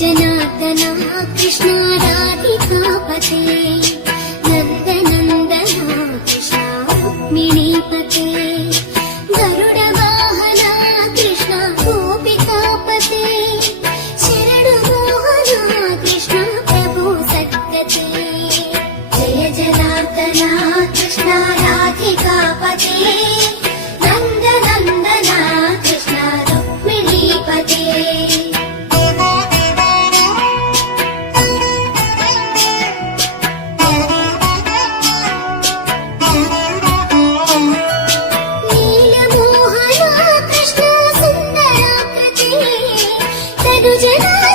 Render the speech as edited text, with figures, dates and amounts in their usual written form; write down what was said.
जनार्दना कृष्ण राधिकापते नन्दनन्दना कृष्ण रुक्मिणीपते गरुडवाहना कृष्ण गोपिकापते शरणमोहना कृष्ण प्रभु सद्गते जय जनार्दना कृष्ण राधिकापते नन्दनन्दना कृष्ण रुक्मिणीपते जना